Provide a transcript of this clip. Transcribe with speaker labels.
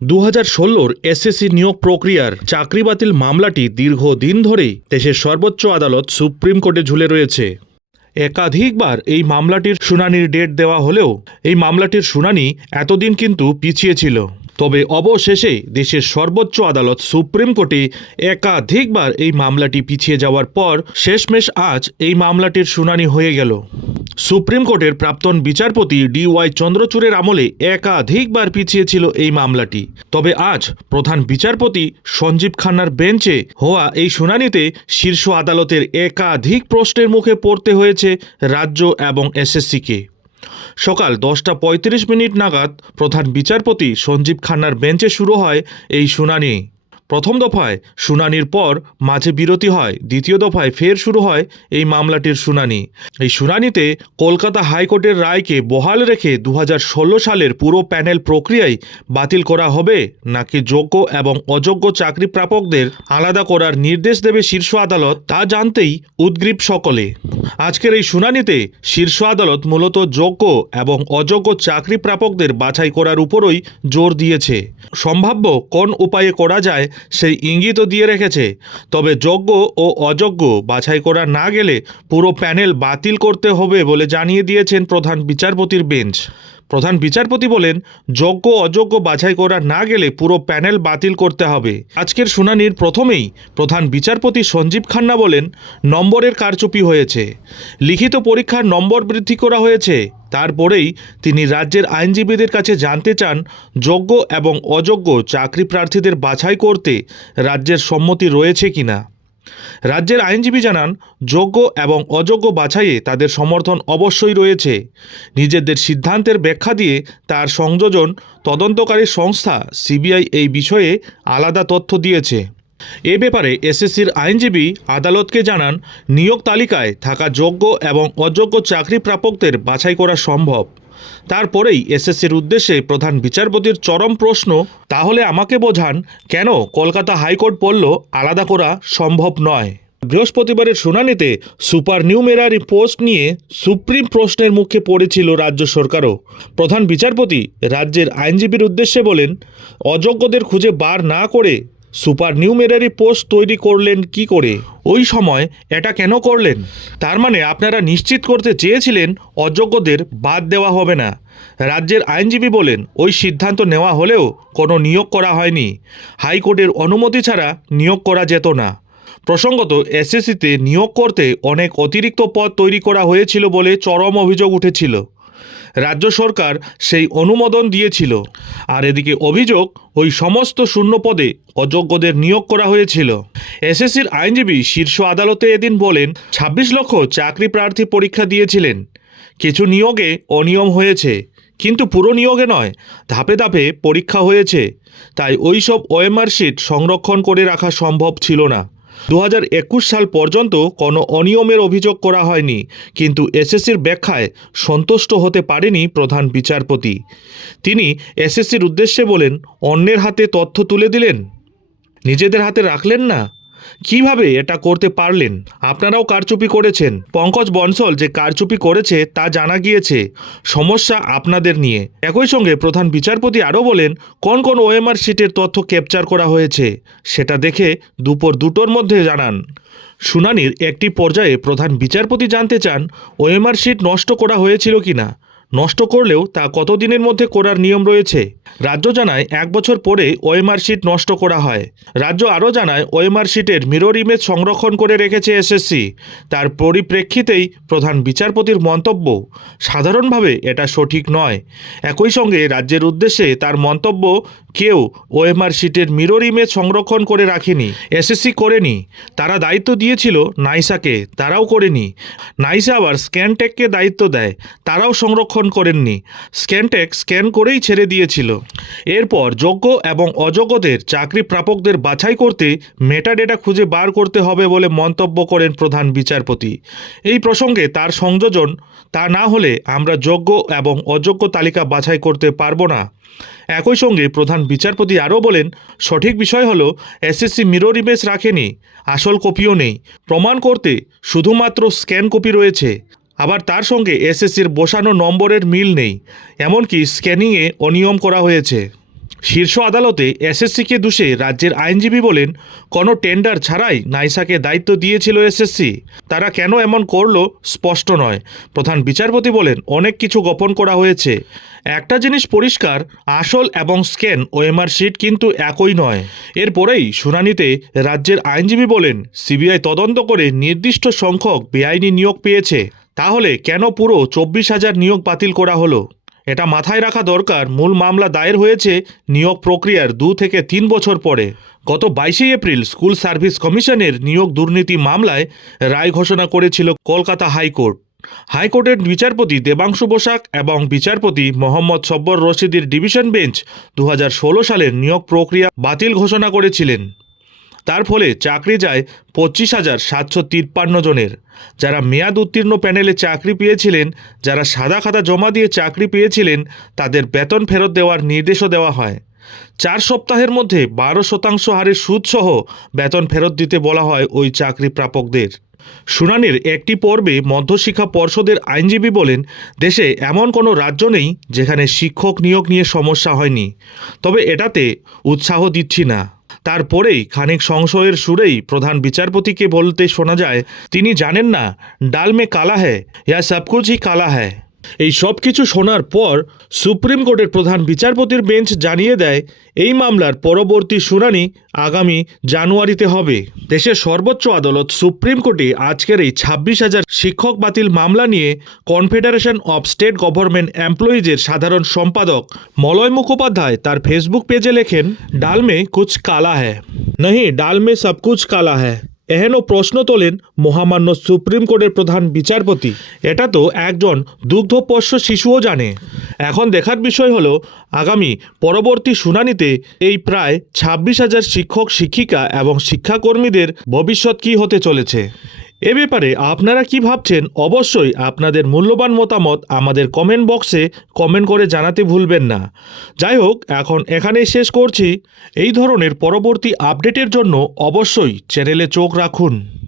Speaker 1: দু হাজার ষোলোর এসএসসি নিয়োগ প্রক্রিয়ার চাকরি বাতিল মামলাটি দীর্ঘদিন ধরেই দেশের সর্বোচ্চ আদালত সুপ্রিম কোর্টে ঝুলে রয়েছে। একাধিকবার এই মামলাটির শুনানির ডেট দেওয়া হলেও এই মামলাটির শুনানি এতদিন কিন্তু পিছিয়ে ছিল। তবে অবশেষে দেশের সর্বোচ্চ আদালত সুপ্রিম কোর্টে একাধিকবার এই মামলাটি পিছিয়ে যাওয়ার পর শেষমেশ আজ এই মামলাটির শুনানি হয়ে গেল। সুপ্রিম কোর্টের প্রাক্তন বিচারপতি ডি ওয়াই চন্দ্রচূড়ের আমলে একাধিকবার পিছিয়ে ছিল এই মামলাটি। তবে আজ প্রধান বিচারপতি সঞ্জীব খান্নার বেঞ্চে হওয়া এই শুনানিতে শীর্ষ আদালতের একাধিক প্রশ্নের মুখে পড়তে হয়েছে রাজ্য এবং এসএসসিকে। সকাল দশটা পঁয়ত্রিশ মিনিট নাগাদ প্রধান বিচারপতি সঞ্জীব খান্নার বেঞ্চে শুরু হয় এই শুনানি। প্রথম দফায় শুনানির পর মাঝে বিরতি হয়, দ্বিতীয় দফায় ফের শুরু হয় এই মামলাটির শুনানি। এই শুনানিতে কলকাতা হাইকোর্টের রায়কে বহাল রেখে দু হাজার ষোলো সালের পুরো প্যানেল প্রক্রিয়ায় বাতিল করা হবে নাকি যোগ্য এবং অযোগ্য চাকরি প্রাপকদের আলাদা করার নির্দেশ দেবে শীর্ষ আদালত তা জানতেই উদ্গ্রীব সকলে। আজকের এই শুনানিতে শীর্ষ আদালত মূলত যোগ্য এবং অযোগ্য চাকরি প্রাপকদের বাছাই করার উপরই জোর দিয়েছে। সম্ভাব্য কোন উপায়ে করা যায় সেই ইঙ্গিতও দিয়ে রেখেছে। তবে যোগ্য ও অযোগ্য বাছাই করা না গেলে পুরো প্যানেল বাতিল করতে হবে বলে জানিয়ে দিয়েছেন প্রধান বিচারপতির বেঞ্চ। প্রধান বিচারপতি বলেন, যোগ্য অযোগ্য বাছাই করা না গেলে পুরো প্যানেল বাতিল করতে হবে। আজকের শুনানির প্রথমেই প্রধান বিচারপতি সঞ্জীব খান্না বলেন, নম্বরের কারচুপি হয়েছে। লিখিত পরীক্ষার নম্বর বৃদ্ধি করা হয়েছে। তারপরেই তিনি রাজ্যের আইনজীবীদের কাছে জানতে চান, যোগ্য এবং অযোগ্য চাকরি প্রার্থীদের বাছাই করতে রাজ্যের সম্মতি রয়েছে কিনা। রাজ্যের আইনজীবী জানান, যোগ্য এবং অযোগ্য বাছাইয়ে তাদের সমর্থন অবশ্যই রয়েছে। নিজেদের সিদ্ধান্তের ব্যাখ্যা দিয়ে তার সংযোজন তদন্তকারী সংস্থা সিবিআই এই বিষয়ে আলাদা তথ্য দিয়েছে। এ ব্যাপারে এসএসসির আইনজীবী আদালতকে জানান, নিয়োগ তালিকায় থাকা যোগ্য এবং অযোগ্য চাকরি প্রাপকদের বাছাই করা সম্ভব। তারপরেই এসএসসির উদ্দেশ্যে প্রধান বিচারপতির চরম প্রশ্ন, তাহলে আমাকে বোঝান, কেন কলকাতা হাইকোর্ট বলল আলাদা করা সম্ভব নয়? বৃহস্পতিবারের শুনানিতে সুপার নিউমেরারি পোস্ট নিয়ে সুপ্রিম প্রশ্নের মুখে পড়েছিল রাজ্য সরকারও। প্রধান বিচারপতি রাজ্যের আইনজীবীর উদ্দেশ্যে বলেন, অযোগ্যদের খুঁজে বার না করে সুপার নিউমেরারি পোস্ট তৈরি করলেন কি করে? ওই সময় এটা কেন করলেন? তার মানে আপনারা নিশ্চিত করতে চেয়েছিলেন অযোগ্যদের বাদ দেওয়া হবে না। রাজ্যের আইনজীবী বলেন, ওই সিদ্ধান্ত নেওয়া হলেও কোনো নিয়োগ করা হয়নি। হাইকোর্টের অনুমতি ছাড়া নিয়োগ করা যেত না। প্রসঙ্গত, এসএসসিতে নিয়োগ করতে অনেক অতিরিক্ত পদ তৈরি করা হয়েছিল বলে চরম অভিযোগ উঠেছিল। রাজ্য সরকার সেই অনুমোদন দিয়েছিল। আর এদিকে অভিযোগ, ওই সমস্ত শূন্য পদে অযোগ্যদের নিয়োগ করা হয়েছিল। এসএসসির আইনজীবী শীর্ষ আদালতে এদিন বলেন, ছাব্বিশ লক্ষ চাকরি প্রার্থী পরীক্ষা দিয়েছিলেন। কিছু নিয়োগে অনিয়ম হয়েছে, কিন্তু পুরো নিয়োগে নয়, ধাপে ধাপে পরীক্ষা হয়েছে। তাই ওই সব ওএমআর শিট সংরক্ষণ করে রাখা সম্ভব ছিল না। দু হাজার একুশ সাল পর্যন্ত কোনো অনিয়মের অভিযোগ করা হয়নি, কিন্তু এসএসসির ব্যাখ্যায় সন্তুষ্ট হতে পারেনি প্রধান বিচারপতি। তিনি এসএসসির উদ্দেশ্যে বলেন, অন্যের হাতে তথ্য তুলে দিলেন? নিজেদের হাতে রাখলেন না? কীভাবে এটা করতে পারলেন? আপনারাও কারচুপি করেছেন। পঙ্কজ বনসল যে কারচুপি করেছে তা জানা গিয়েছে। সমস্যা আপনাদের নিয়ে। একই সঙ্গে প্রধান বিচারপতি আরও বলেন, কোন কোন ওএমআর শিটের তথ্য ক্যাপচার করা হয়েছে, সেটা দেখে দুপুর দুটোর মধ্যে জানান। শুনানির একটি পর্যায়ে প্রধান বিচারপতি জানতে চান, ওএমআর শিট নষ্ট করা হয়েছিল কিনা। নষ্ট করলেও তা কতদিনের মধ্যে করার নিয়ম রয়েছে? রাজ্য জানায় এক বছর পরে ওএমআর শিট নষ্ট করা হয়। রাজ্য আরও জানায় ওএমআর শিটের মিরর ইমেজ সংরক্ষণ করে রেখেছে এসএসসি। তার পরিপ্রেক্ষিতেই প্রধান বিচারপতির মন্তব্য। সাধারণভাবে এটা সঠিক নয়। একই সঙ্গে রাজ্যের উদ্দেশ্যে তার মন্তব্য, কেউ ওএমআর শিটের মিরর ইমেজ সংরক্ষণ করে রাখেনি, এসএসসি করেনি। তারা দায়িত্ব দিয়েছিল নাইসাকে, তারাও করেনি। নাইসা আবার স্ক্যানটেককে দায়িত্ব দেয়, তারাও সংরক্ষণ করেননি। স্ক্যানটেক স্ক্যান করেই ছেড়ে দিয়েছিল। এরপর যোগ্য এবং অযোগ্যদের চাকরি প্রাপকদের বাছাই করতে মেটাডেটা খুঁজে বার করতে হবে বলে মন্তব্য করেন প্রধান বিচারপতি। এই প্রসঙ্গে তার সংযোজন, তা না হলে আমরা যোগ্য এবং অযোগ্য তালিকা বাছাই করতে পারব না। একই সঙ্গে প্রধান বিচারপতি আরও বলেন, সঠিক বিষয় হলো, এসএসসি মিরর ইমেজ রাখেনি, আসল কপিও নেই। প্রমাণ করতে শুধুমাত্র স্ক্যান কপি রয়েছে। আবার তার সঙ্গে এসএসসির বসানো নম্বরের মিল নেই, এমনকি স্ক্যানিংয়ে অনিয়ম করা হয়েছে। শীর্ষ আদালতে এসএসসিকে দুষে রাজ্যের আইনজীবী বলেন, কোনো টেন্ডার ছাড়াই নাইসাকে দায়িত্ব দিয়েছিল এসএসসি। তারা কেন এমন করল স্পষ্ট নয়। প্রধান বিচারপতি বলেন, অনেক কিছু গোপন করা হয়েছে। একটা জিনিস পরিষ্কার, আসল এবং স্ক্যান ওএমআর শিট কিন্তু একই নয়। এরপরেই শুনানিতে রাজ্যের আইনজীবী বলেন, সিবিআই তদন্ত করে নির্দিষ্ট সংখ্যক বেআইনি নিয়োগ পেয়েছে। তাহলে কেন পুরো চব্বিশ হাজার নিয়োগ বাতিল করা হলো? এটা মাথায় রাখা দরকার, মূল মামলা দায়ের হয়েছে নিয়োগ প্রক্রিয়ার দু থেকে তিন বছর পরে। গত বাইশে এপ্রিল স্কুল সার্ভিস কমিশনের নিয়োগ দুর্নীতি মামলায় রায় ঘোষণা করেছিল কলকাতা হাইকোর্ট। হাইকোর্টের বিচারপতি দেবাংশু বসাক এবং বিচারপতি মোহাম্মদ সব্বর রশিদির ডিভিশন বেঞ্চ দু হাজার ষোলো সালের নিয়োগ প্রক্রিয়া বাতিল ঘোষণা করেছিলেন। তার ফলে চাকরি যায় পঁচিশ হাজার সাতশো তিপ্পান্ন জনের। যারা মেয়াদ উত্তীর্ণ প্যানেলে চাকরি পেয়েছিলেন, যারা সাদা খাতা জমা দিয়ে চাকরি পেয়েছিলেন, তাদের বেতন ফেরত দেওয়ার নির্দেশও দেওয়া হয়। চার সপ্তাহের মধ্যে বারো শতাংশ হারে সুদসহ বেতন ফেরত দিতে বলা হয় ওই চাকরি প্রাপকদের শুনানির একটি পর্বে মধ্যশিক্ষা পর্ষদের আইনজীবী বলেন, দেশে এমন কোনো রাজ্য নেই যেখানে শিক্ষক নিয়োগ নিয়ে সমস্যা হয়নি। তবে এটাতে উৎসাহ দিচ্ছি না। তারপরেই খানিক সংশয়ের সুরেই প্রধান বিচারপতিকে বলতে শোনা যায়, তিনি জানেন না ডাল মে কালা হ্যায়, ইয়া হি কালা হ্যায়। এই সব কিছু শোনার পর সুপ্রিম কোর্টের প্রধান বিচারপতির বেঞ্চ জানিয়ে দেয়, এই মামলার পরবর্তী শুনানি আগামী জানুয়ারিতে হবে। দেশের সর্বোচ্চ আদালত সুপ্রিম কোর্টে আজকের এই ছাব্বিশ হাজার শিক্ষক বাতিল মামলা নিয়ে কনফেডারেশন অব স্টেট গভর্নমেন্ট এমপ্লয়িজের সাধারণ সম্পাদক মলয় মুখোপাধ্যায় তার ফেসবুক পেজে লেখেন ডাল মে কুছ কালা হ্যায়। नहीं ডালমে সব কুছ কালা হ্যায়। এহেন প্রশ্ন তোলেন মহামান্য সুপ্রিম কোর্টের প্রধান বিচারপতি। এটা তো একজন দুগ্ধপোষ্য শিশুও জানে। এখন দেখার বিষয় হলো, আগামী পরবর্তী শুনানিতে এই প্রায় ছাব্বিশ হাজার শিক্ষক, শিক্ষিকা এবং শিক্ষাকর্মীদের ভবিষ্যৎ কী হতে চলেছে? এ ব্যাপারে আপনারা কি ভাবছেন, অবশ্যই আপনাদের মূল্যবান মতামত আমাদের কমেন্ট বক্সে কমেন্ট করে জানাতে ভুলবেন না। যাই হোক, এখন এখানেই শেষ করছি। এই ধরনের পরবর্তী আপডেটের জন্য অবশ্যই চ্যানেলে চোখ রাখুন।